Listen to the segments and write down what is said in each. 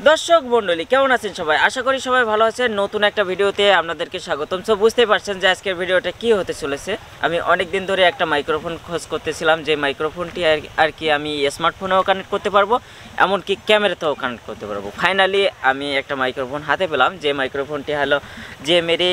দর্শক মণ্ডলী কেমন আছেন সবাই? আশা করি সবাই ভালো আছেন। নতুন একটা ভিডিওতে আপনাদেরকে স্বাগতম। সো বুঝতেই পারছেন যে আজকের ভিডিওটা কি হতে চলেছে। আমি অনেক দিন ধরে একটা মাইক্রোফোন খোঁজ করতেছিলাম, যে মাইক্রোফোনটি আর কি আমি স্মার্টফোনেও কানেক্ট করতে পারবো, এমনকি ক্যামেরাতেও কানেক্ট করতে পারবো। ফাইনালি আমি একটা মাইক্রোফোন হাতে পেলাম, যে মাইক্রোফোনটি হলো JMRI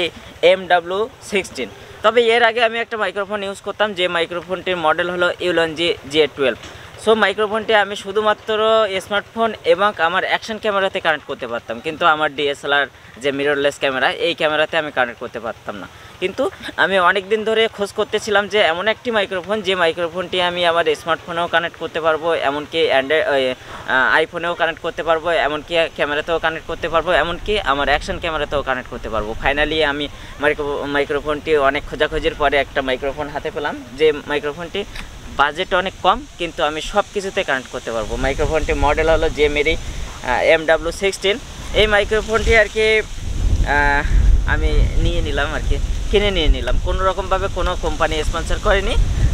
MW16। তবে এর আগে আমি একটা মাইক্রোফোন ইউজ করতাম, যে মাইক্রোফোনটির মডেল হলো Ulanzi J12। সো মাইক্রোফোনটি আমি শুধুমাত্র স্মার্টফোন এবং আমার অ্যাকশন ক্যামেরাতে কানেক্ট করতে পারতাম, কিন্তু আমার DSLR যে মিররলেস ক্যামেরা, এই ক্যামেরাতে আমি কানেক্ট করতে পারতাম না। কিন্তু আমি অনেক দিন ধরে খোঁজ করতেছিলাম যে এমন একটি মাইক্রোফোন, যে মাইক্রোফোনটি আমি আমার স্মার্টফোনেও কানেক্ট করতে পারবো, এমনকি আইফোনেও কানেক্ট করতে পারবো, এমনকি ক্যামেরাতেও কানেক্ট করতে পারবো, এমনকি আমার অ্যাকশন ক্যামেরাতেও কানেক্ট করতে পারবো। ফাইনালি আমি মাইক্রোফোনটি অনেক খোঁজাখুঁজির পরে একটা মাইক্রোফোন হাতে পেলাম, যে মাইক্রোফোনটি বাজেট অনেক কম, কিন্তু আমি সব কিছুতে কানেক্ট করতে পারবো। মাইক্রোফোনটি মডেল হলো JMRI MW16। এই মাইক্রোফোনটি আর কি আমি নিয়ে নিলাম, আর কি কিনে নিয়ে নিলাম। কোনো রকমভাবে কোনো কোম্পানি স্পন্সর করেনি,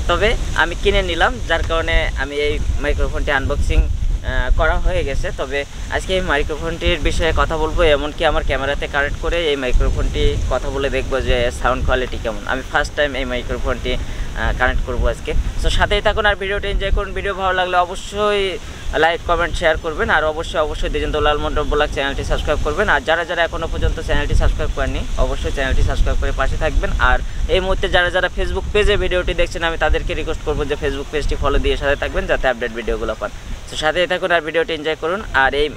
তবে আমি কিনে নিলাম, যার কারণে আমি এই মাইক্রোফোনটি আনবক্সিং করা হয়ে গেছে। তবে আজকে এই মাইক্রোফোনটির বিষয়ে কথা বলবো, এমনকি আমার ক্যামেরাতে কানেক্ট করে এই মাইক্রোফোনটি কথা বলে দেখবো যে সাউন্ড কোয়ালিটি কেমন। আমি ফার্স্ট টাইম এই মাইক্রোফোনটি কানেক্ট করবো আজকে। সো সাথেই থাকুন আর ভিডিওটি এনজয় করুন। ভিডিও ভালো লাগলে অবশ্যই লাইক কমেন্ট শেয়ার করবেন, আর অবশ্যই দিজেন্দ্রলাল মণ্ডল ব্লগ চ্যানেলটি সাবস্ক্রাইব করবেন। আর যারা এখনও পর্যন্ত চ্যানেলটি সাবস্ক্রাইব করেননি, অবশ্যই চ্যানেলটি সাবস্ক্রাইব করে পাশে থাকবেন। আর এই মুহূর্তে যারা ফেসবুক পেজে ভিডিওটি দেখছেন, আমি তাদেরকে রিকোয়েস্ট করবো যে ফেসবুক পেজটি ফলো দিয়ে সাথে থাকবেন, যাতে আপডেট ভিডিওগুলো পান। তো সাথেই থাকুন আর ভিডিওটি এনজয় করুন। আর এই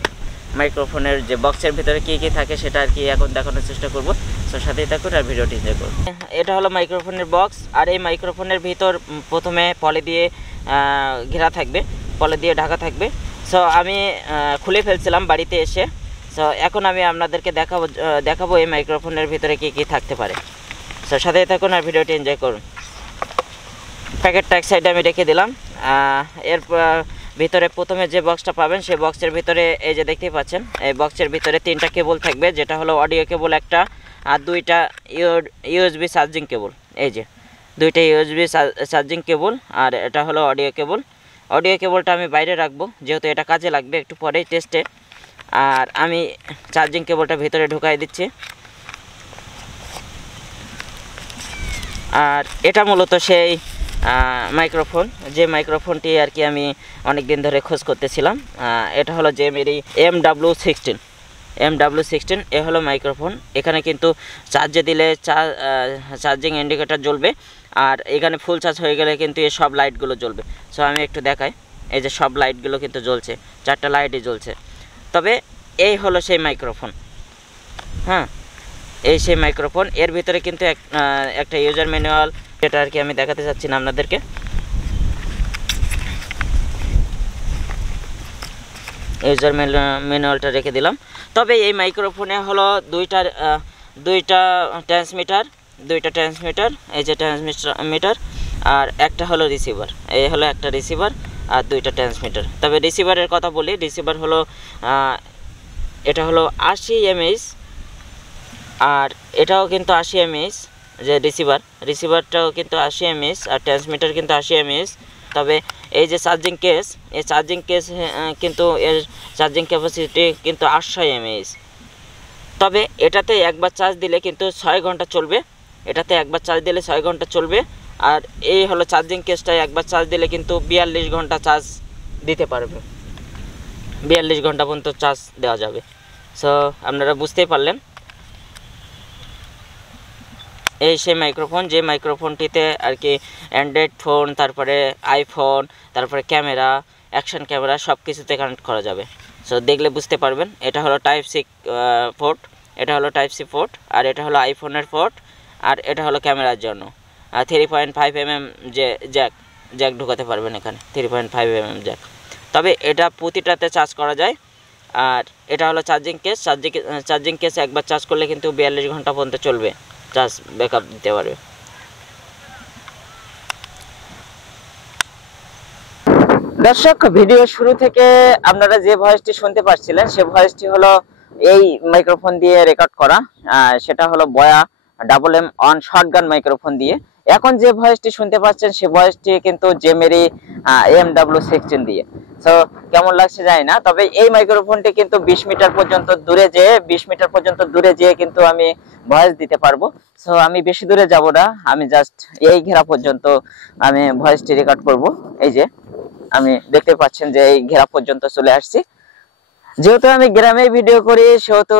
মাইক্রোফোনের যে বক্সের ভিতরে কী থাকে সেটা আর কি এখন দেখানোর চেষ্টা করব। তো সাথেই থাকুন আর ভিডিওটি এনজয় করুন। এটা হলো মাইক্রোফোনের বক্স, আর এই মাইক্রোফোনের ভিতর প্রথমে পলি দিয়ে ঘেরা থাকবে, পলি দিয়ে ঢাকা থাকবে। সো আমি খুলে ফেলছিলাম বাড়িতে এসে। সো এখন আমি আপনাদেরকে দেখাবো এই মাইক্রোফোনের ভিতরে কী থাকতে পারে। সো সাথেই থাকুন আর ভিডিওটি এনজয় করুন। প্যাকেটটা এক সাইডে আমি রেখে দিলাম। এর ভিতরে প্রথমে যে বক্সটা পাবেন, সেই বক্সের ভিতরে এই যে দেখতেই পাচ্ছেন, এই বক্সের ভিতরে 3টা কেবল থাকবে, যেটা হলো অডিও কেবল একটা, আর 2টা USB চার্জিং কেবল। এই যে 2টা USB চার্জিং কেবল, আর এটা হলো অডিও কেবল। অডিও কেবলটা আমি বাইরে রাখবো, যেহেতু এটা কাজে লাগবে একটু পরেই টেস্টে। আর আমি চার্জিং কেবলটা ভিতরে ঢুকাই দিচ্ছি। আর এটা মূলত সেই মাইক্রোফোন, যে মাইক্রোফোনটি আর কি আমি অনেক দিন ধরে খোঁজ করতেছিলাম। এটা হলো JMRI MW16। এ হলো মাইক্রোফোন। এখানে কিন্তু চার্জে দিলে চার্জিং ইন্ডিকেটর জ্বলবে, আর এখানে ফুল চার্জ হয়ে গেলে কিন্তু এই সব লাইটগুলো জ্বলবে। সো আমি একটু দেখাই, এই যে সব লাইটগুলো কিন্তু জ্বলছে, 4টা লাইটই জ্বলছে। তবে এই হলো সেই মাইক্রোফোন। হ্যাঁ, এই সেই মাইক্রোফোন। এর ভিতরে কিন্তু একটা ইউজার ম্যানুয়াল, যেটা আর কি আমি দেখাতে চাচ্ছি না আপনাদেরকে। ইউজার ম্যানুয়ালটা রেখে দিলাম। তবে এই মাইক্রোফোনে হলো দুইটা ট্রান্সমিটার, এই যে ট্রান্সমিটার, আর একটা হলো রিসিভার। এই হলো একটা রিসিভার আর 2টা ট্রান্সমিটার। তবে রিসিভারের কথা বলি, রিসিভার হলো এটা হলো 80 mAh, আর এটাও কিন্তু 80 mAh। যে রিসিভারটাও কিন্তু 80 mAh, আর ট্রান্সমিটার কিন্তু 80 mAh। তবে এই যে চার্জিং কেস, এই চার্জিং কেস কিন্তু এর চার্জিং ক্যাপাসিটি কিন্তু 800 mAh। তবে এটাতে একবার চার্জ দিলে কিন্তু 6 ঘন্টা চলবে, আর এই হলো চার্জিং কেসটায় একবার চার্জ দিলে কিন্তু 42 ঘন্টা চার্জ দিতে পারবে, 42 ঘন্টা পর্যন্ত চার্জ দেওয়া যাবে। সো আপনারা বুঝতেই পারলেন, এই সেই মাইক্রোফোন, যে মাইক্রোফোনটিতে আর কি অ্যান্ড্রয়েড ফোন, তারপরে আইফোন, তারপরে ক্যামেরা, অ্যাকশন ক্যামেরা সব কিছুতে কানেক্ট করা যাবে। সো দেখলে বুঝতে পারবেন। এটা হলো Type-C পোর্ট, আর এটা হলো আইফোনের পোর্ট, আর এটা হলো ক্যামেরার জন্য। 3.5 mm যে জ্যাক ঢোকাতে পারবেন এখানে, 3.5 mm জ্যাক। তবে এটা প্রতিটাতে চার্জ করা যায়। আর এটা হলো চার্জিং কেস একবার চার্জ করলে কিন্তু 42 ঘন্টা পর্যন্ত চলবে, চার্জ ব্যাকআপ দিতে পারবে। দর্শক, ভিডিও শুরু থেকে আপনারা যে ভয়েসটি শুনতে পাচ্ছিলেন, সে ভয়েসটি হলো এই মাইক্রোফোন দিয়ে রেকর্ড করা। সেটা হলো বয়া MM1 শর্টগান মাইক্রোফোন দিয়ে। এখন যে ভয়েসটি শুনতে পাচ্ছেন, সে ভয়েসটি কিন্তু JMRI MW16 দিয়ে। সো কেমন লাগছে জানি না, তবে এই মাইক্রোফোনটি কিন্তু 20 মিটার পর্যন্ত দূরে যেয়ে কিন্তু আমি ভয়েস দিতে পারবো। সো আমি বেশি দূরে যাব না, আমি জাস্ট এই ঘেরা পর্যন্ত আমি ভয়েসটি রেকর্ড করব। এই যে আমি দেখতে পাচ্ছেন যে এই ঘেরা পর্যন্ত চলে আসছি। যেহেতু আমি গ্রামে ভিডিও করি সেহেতু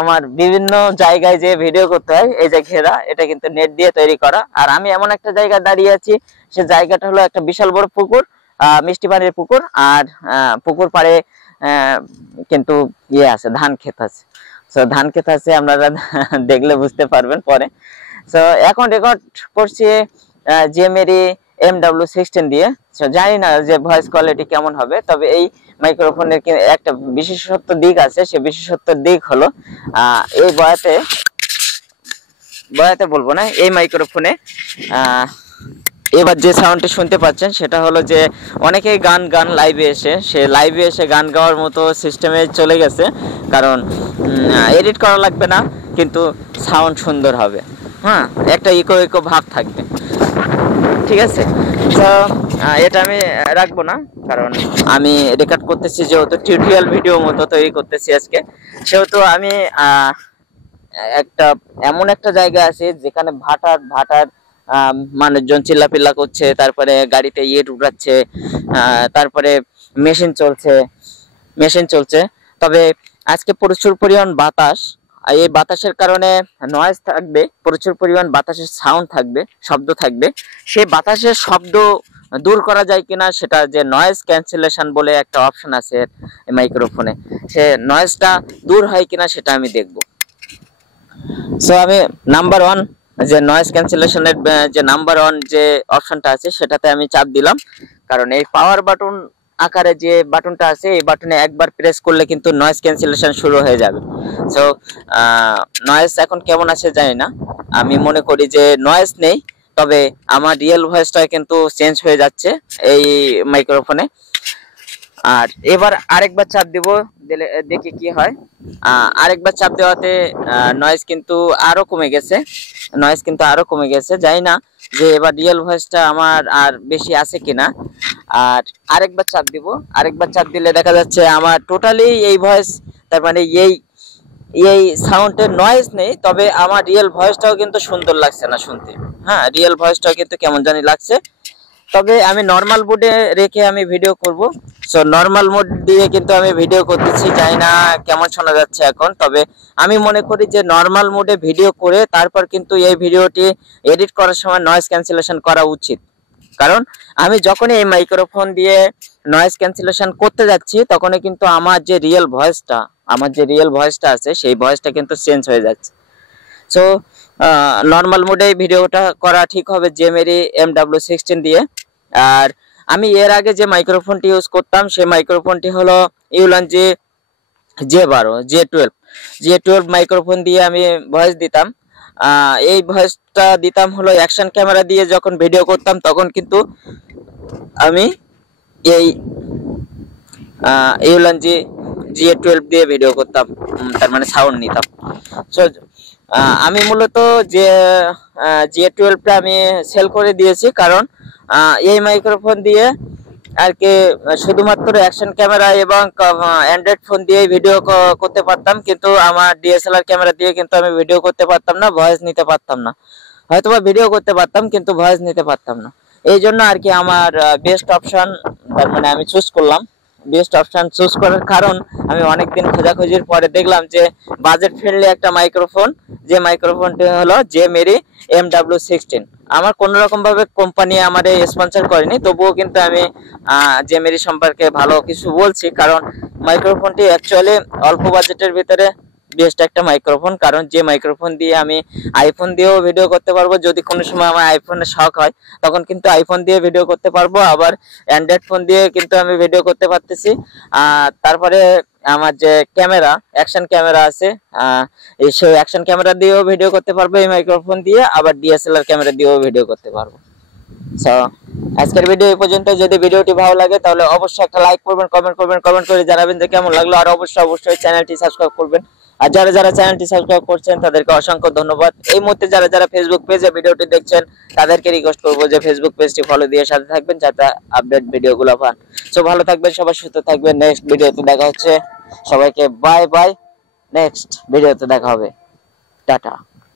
আমার বিভিন্ন জায়গায় যে ভিডিও করতে হয়। এই যে ঘেরা, এটা কিন্তু নেট দিয়ে তৈরি করা। আর আমি এমন একটা জায়গায় দাঁড়িয়ে আছি, সে জায়গাটা হলো একটা বিশাল বড় পুকুর, মিষ্টি পানির পুকুর। আর পুকুর পাড়ে কিন্তু ইয়ে আছে, ধান ক্ষেত আছে। তো ধান ক্ষেত আছে, আপনারা দেখলে বুঝতে পারবেন পরে। তো এখন রেকর্ড করছি জিএমএরি MW16 দিয়ে। জানি না যে ভয়েস কোয়ালিটি কেমন হবে, তবে এই মাইক্রোফোনের একটা বিশেষত্ব দিক আছে। সে বিশেষত্ব দিক হলো এই বয়াতে বলবো না, এই মাইক্রোফোনে এবার যে সাউন্ডটি শুনতে পাচ্ছেন সেটা হলো যে অনেকেই গান লাইভে এসে গান গাওয়ার মতো সিস্টেমে চলে গেছে, কারণ এডিট করা লাগবে না, কিন্তু সাউন্ড সুন্দর হবে। হ্যাঁ, একটা ইকো ভাব থাকবে, ঠিক আছে। তো এটা আমি রাখবো না, কারণ আমি রেকর্ড করতেছি যেহেতু টিউটোরিয়াল ভিডিও মতো তৈরি করতেছি আজকে, সেহেতু আমি এমন একটা জায়গা আছে যেখানে ভাটার মানুষজন চিল্লাপিল্লা করছে, তারপরে গাড়িতে ইট উড়াচ্ছে, তারপরে মেশিন চলছে। তবে আজকে প্রচুর পরিমাণ বাতাস, এই বাতাসের কারণে নয়েজ থাকবে, প্রচুর পরিমাণ বাতাসের সাউন্ড থাকবে, শব্দ থাকবে। সেই বাতাসের শব্দ দূর করা যায় কিনা, সেটা যে নয়েজ ক্যান্সেলেশন বলে একটা অপশন আছে এই মাইক্রোফোনে, সে নয়েজটা দূর হয় কিনা সেটা আমি দেখব। সো আমি নাম্বার 1 যে নয়েজ ক্যান্সেলেশনের যে নাম্বার 1 যে অপশনটা আছে সেটাতে আমি চাপ দিলাম, কারণ এই পাওয়ার বাটন আকারে যে বাটনটা আছে, এই বাটনে একবার প্রেস করলে কিন্তু নয়েজ ক্যান্সেলেশন শুরু হয়ে যাবে। সো নয়েজ এখন কেমন আছে জানি না, আমি মনে করি যে নয়েজ নেই, তবে আমার রিয়েল ভয়েসটা কিন্তু চেঞ্জ হয়ে যাচ্ছে এই মাইক্রোফোনে। আর এবার আরেকবার চাপ দিব, দেখি কি হয়। আরেকবার চাপ দেওয়াতে নয়েজ কিন্তু আরো কমে গেছে, জানি না যে এবার রিয়েল ভয়েসটা আমার আর বেশি আছে কিনা। আর আরেকবার চাপ দিলে দেখা যাচ্ছে আমার টোটালি এই ভয়েস, তার মানে এই সাউন্ডের নয়েজ নেই, তবে আমার রিয়েল ভয়েসটাও কিন্তু সুন্দর লাগছে না শুনতে। হ্যাঁ, রিয়েল ভয়েসটাও কিন্তু কেমন জানি লাগছে। তবে আমি নর্মাল মোডে রেখে আমি ভিডিও করব। সো নর্মাল মোড দিয়ে কিন্তু আমি ভিডিও করতেছি, জানি না কেমন শোনা যাচ্ছে এখন। তবে আমি মনে করি যে নর্মাল মোডে ভিডিও করে তারপর কিন্তু এই ভিডিওটি এডিট করার সময় নয়েজ ক্যান্সেলেশন করা উচিত, কারণ আমি যখনই এই মাইক্রোফোন দিয়ে নয়েজ ক্যান্সেলেশন করতে যাচ্ছি তখনই কিন্তু আমার যে রিয়েল ভয়েসটা আছে সেই ভয়েসটা কিন্তু চেঞ্জ হয়ে যাচ্ছে। সো নর্মাল মোডে ভিডিওটা করা ঠিক হবে জিএমএরি MW16 দিয়ে। আর আমি এর আগে যে মাইক্রোফোনটি ইউজ করতাম সেই মাইক্রোফোনটি হলো ইউলানজি J12 মাইক্রোফোন দিয়ে আমি ভয়েস দিতাম। এই ভয়েসটা দিতাম হলো অ্যাকশন ক্যামেরা দিয়ে, যখন ভিডিও করতাম তখন কিন্তু আমি এই ইউলানজি J12 দিয়ে ভিডিও করতাম, তার মানে সাউন্ড নিতাম। সো আমি মূলত যে J12টা আমি সেল করে দিয়েছি, কারণ এই মাইক্রোফোন দিয়ে আর কি শুধুমাত্র অ্যাকশন ক্যামেরা এবং অ্যান্ড্রয়েড ফোন দিয়ে ভিডিও করতে পারতাম, কিন্তু আমার DSLR ক্যামেরা দিয়ে কিন্তু আমি ভিডিও করতে পারতাম না, ভয়েস নিতে পারতাম না। হয়তোবা ভিডিও করতে পারতাম কিন্তু ভয়েস নিতে পারতাম না। এই জন্য আর কি আমার বেস্ট অপশন, তার মানে আমি চুজ করার কারণ আমি অনেকদিন খোঁজাখুঁজির পরে দেখলাম যে বাজেট ফ্রেন্ডলি একটা মাইক্রোফোন, যে মাইক্রোফোনটি হলো জিএমএরি MW16। আমার কোন রকম ভাবে কোম্পানি আমারে স্পন্সর করেনি, তবুও কিন্তু আমি জিএমএরি সম্পর্কে ভালো কিছু বলছি, কারণ মাইক্রোফোনটি অ্যাকচুয়ালি অল্প বাজেটের ভিতরে বেস্ট একটা মাইক্রোফোন। কারণ যে মাইক্রোফোন দিয়ে আমি আইফোন দিয়েও ভিডিও করতে পারবো, যদি কোনো সময় আমার আইফোনের শখ হয় তখন কিন্তু আইফোন দিয়ে ভিডিও করতে পারবো, আবার অ্যান্ড্রয়েড ফোন দিয়ে কিন্তু আমি ভিডিও করতে পারতেছি। তারপরে আমার যে অ্যাকশন ক্যামেরা আছে, সেই অ্যাকশন ক্যামেরা দিয়েও ভিডিও করতে পারবো এই মাইক্রোফোন দিয়ে, আবার DSLR ক্যামেরা দিয়েও ভিডিও করতে পারবো। সো আজকের ভিডিও এই পর্যন্ত। যদি ভিডিওটি ভালো লাগে তাহলে অবশ্যই একটা লাইক করবেন, কমেন্ট করে জানাবেন যে কেমন লাগলো। আর অবশ্যই চ্যানেলটি সাবস্ক্রাইব করবেন। আর যারা চ্যানেলটি সাবস্ক্রাইব করছেন তাদেরকে অসংখ্য ধন্যবাদ। এই মুহূর্তে যারা ফেসবুক পেজে ভিডিওটি দেখছেন তাদেরকে রিকোয়েস্ট করবো যে ফেসবুক পেজটি ফলো দিয়ে সাথে থাকবেন যাতে আপডেট ভিডিওগুলো পান। সো ভালো থাকবেন সবাই, সুস্থ থাকবেন। নেক্সট ভিডিওতে দেখা হচ্ছে। সবাইকে বাই বাই। নেক্সট ভিডিওতে দেখা হবে। টাটা।